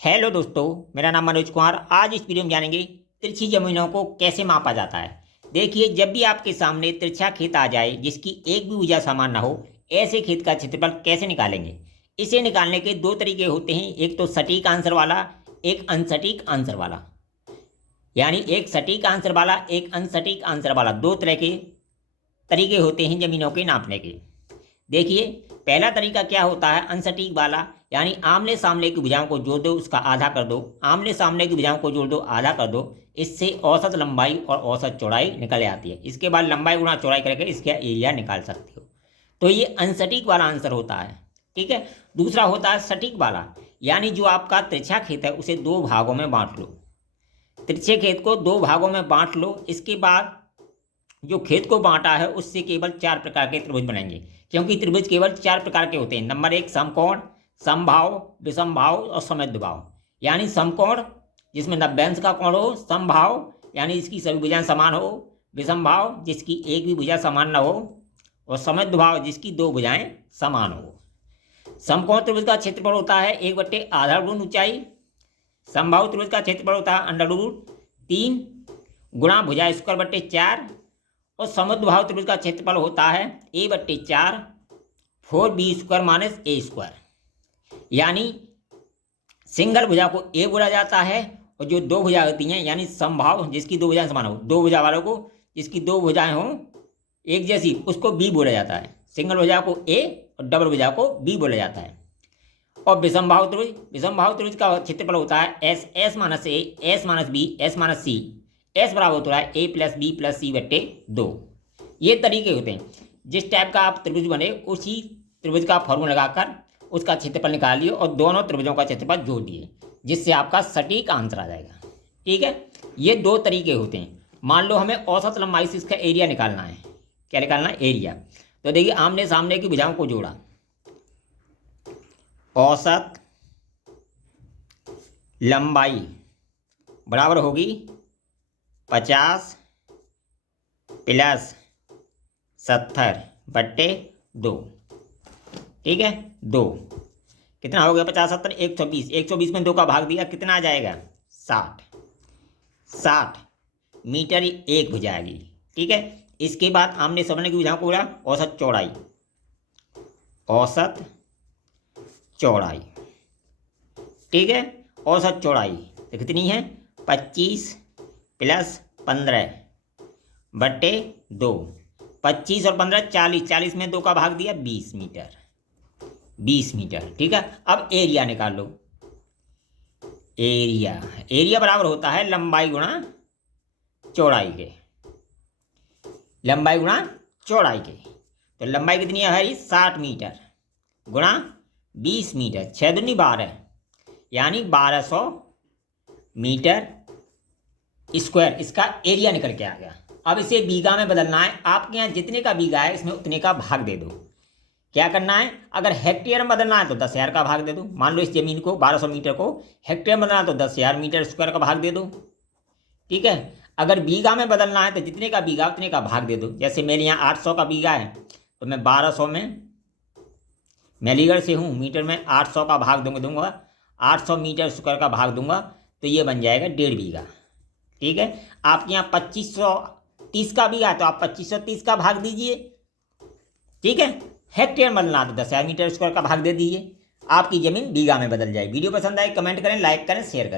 Hello दोस्तों, मेरा नाम मनोज कुमार। आज इस वीडियो में जानेंगे तिरछी जमीनों को कैसे मापा जाता है। देखिए, जब भी आपके सामने तिरछा खेत आ जाए जिसकी एक भी भुजा समान ना हो, ऐसे खेत का क्षेत्रफल कैसे निकालेंगे। इसे निकालने के दो तरीके होते हैं, एक तो सटीक आंसर वाला, एक अनसटीक आंसर वाला। यानी एक सटीक आंसर वाला, एक अनसटीक आंसर वाला, दो तरह के तरीके होते हैं जमीनों के नापने के। देखिए, पहला तरीका क्या होता है, अनसटीक वाला। यानी आमने सामने की भुजाओं को जोड़ दो, उसका आधा कर दो। आमने सामने की भुजाओं को जोड़ दो, आधा कर दो। इससे औसत लंबाई और औसत चौड़ाई निकल आती है। इसके बाद लंबाई गुणा चौड़ाई करके इसका एरिया निकाल सकते हो। तो ये अनसटीक वाला आंसर होता है। ठीक है। दूसरा होता है सटीक वाला। यानी जो आपका तिरछा खेत है उसे दो भागों में बांट लो। तिरछे खेत को दो भागों में बांट लो। इसके बाद जो खेत को बांटा है उससे केवल चार प्रकार के त्रिभुज बनेंगे, क्योंकि त्रिभुज केवल चार प्रकार के होते हैं। नंबर एक, समकोण, समभाव, विषमभाव और समद्विभाव। यानी समकोण जिसमें 90 अंश का कोण हो, समभाव यानी इसकी सभी भुजाएं समान हो, विषमभाव जिसकी एक भी भुजा समान न हो, और समद्विभाव जिसकी दो भुजाएं समान हो। समकोण त्रिभुज का क्षेत्रफल होता है 1/आधा गुण ऊंचाई। समभाव त्रिभुज का क्षेत्रफल होता है √3 गुणा भुजा स्क्वायर बट्टे 4। और समद्विभाव त्रिभुज का क्षेत्रफल होता है a/4 4b² - a²। यानी सिंगल भुजा को ए बोला जाता है, और जो दो भुजा होती हैं यानी समभाव जिसकी दो भुजाएं समान हो, दो भुजा वालों को जिसकी दो भुजाएं हों एक जैसी, उसको बी बोला जाता है। सिंगल भुजा को ए और डबल भुजा को बी बोला जाता है। और विषमभाव त्रिभुज का क्षेत्रफल होता है s - a s - b s - c। s बराबर होता है a + b + c/2। ये तरीके होते हैं। जिस टाइप का आप त्रिभुज बने उसी त्रिभुज का फॉर्मूला लगाकर उसका क्षेत्रफल निकाल लिए और दोनों त्रिभुजों का क्षेत्रफल जोड़ दिए, जिससे आपका सटीक आंसर आ जाएगा। ठीक है। ये दो तरीके होते हैं। मान लो हमें औसत लंबाई से इसका एरिया निकालना है। क्या निकालना है? एरिया। तो देखिए, आमने सामने की भुजाओं को जोड़ा, औसत लंबाई बराबर होगी 50 + 70/2। ठीक है। 2 कितना हो गया? 50 70 120। 120 में 2 का भाग दिया, कितना आ जाएगा? 60 मीटर एक भुजा आएगी। ठीक है। इसके बाद आमने सामने की भुजाओं को बोला औसत चौड़ाई। ठीक है। औसत चौड़ाई तो कितनी है? 25 + 15/2। 25 और 15 40। 40 में 2 का भाग दिया, 20 मीटर। ठीक है। अब एरिया निकाल लो। एरिया बराबर होता है लंबाई गुणा चौड़ाई के। तो लंबाई कितनी है भाई? 60 मीटर गुणा 20 मीटर। 6 दूनी 12, यानी 1200 मीटर स्क्वायर इसका एरिया निकल के आ गया। अब इसे बीघा में बदलना है। आपके यहाँ जितने का बीघा है इसमें उतने का भाग दे दो। क्या करना है? अगर हेक्टेयर में बदलना है तो 10,000 का भाग दे दो। मान लो इस जमीन को 1200 मीटर को हेक्टेयर में बदलना है तो 10,000 मीटर स्क्वायर का भाग दे दो। ठीक है। अगर बीघा में बदलना है तो जितने का बीघा उतने का भाग दे दो। जैसे मेरे यहाँ 800 का बीघा है तो मैं 1200 में, मैं लीगढ़ से हूँ, मीटर में 800 का भाग दूंगा 800 मीटर स्क्वायर का भाग दूंगा, तो ये बन जाएगा 1.5 बीघा। ठीक है। आपके यहाँ 2530 का बीघा है तो आप 2530 का भाग दीजिए। ठीक है। हेक्टेयर बदलना तो 10,000 मीटर स्क्वायर का भाग दे दीजिए। आपकी ज़मीन बीघा में बदल जाए। वीडियो पसंद आए कमेंट करें, लाइक करें, शेयर करें।